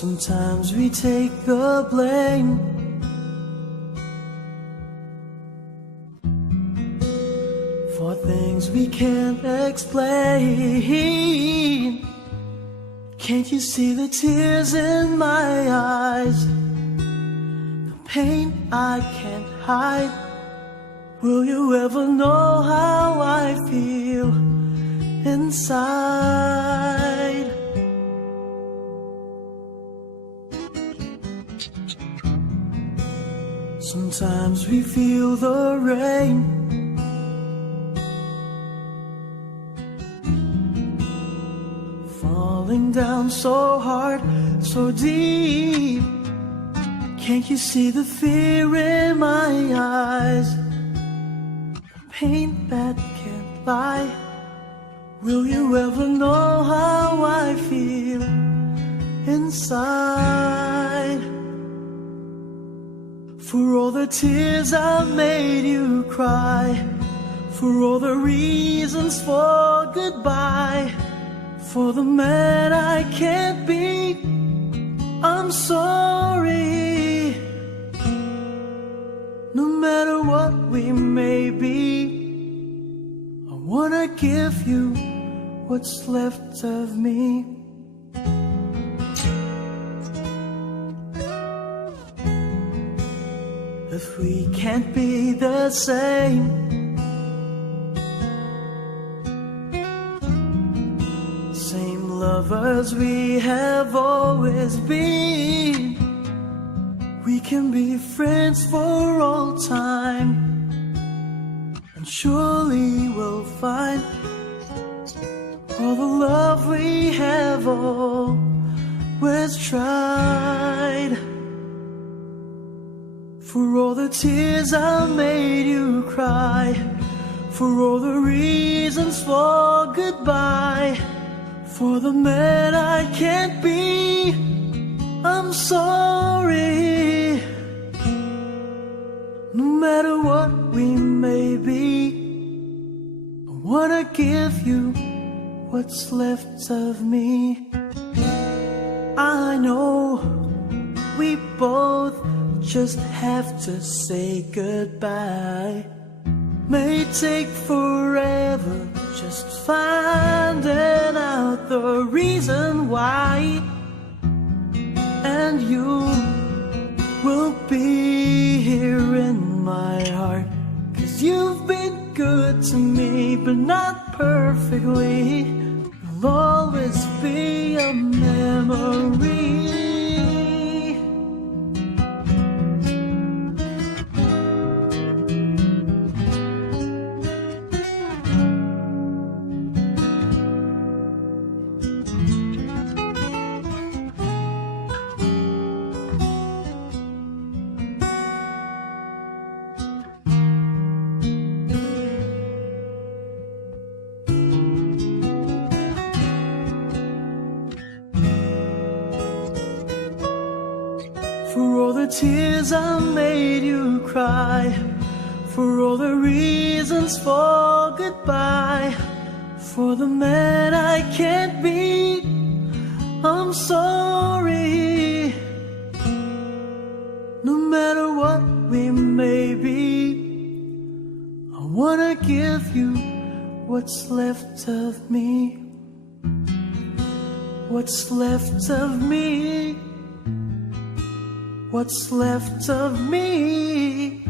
Sometimes we take the blame for things we can't explain. Can't you see the tears in my eyes? The pain I can't hide. Will you ever know how I feel inside? Sometimes we feel the rain falling down so hard, so deep. Can't you see the fear in my eyes? The pain that can't lie. Will you ever know how I feel inside? For all the tears I've made you cry, for all the reasons for goodbye, for the man I can't be, I'm sorry. No matter what we may be, I wanna give you what's left of me. If we can't be the same, same lovers we have always been, we can be friends for all time, and surely we'll find all the love we have always tried. For all the tears I made you cry, for all the reasons for goodbye, for the man I can't be, I'm sorry. No matter what we may be, I wanna give you what's left of me. I know we both just have to say goodbye. May take forever just finding out the reason why. And you will be here in my heart, 'cause you've been good to me, but not perfectly. You'll always be a memory. For all the tears I made you cry, for all the reasons for goodbye, for the man I can't be, I'm sorry. No matter what we may be, I wanna give you what's left of me. What's left of me? What's left of me?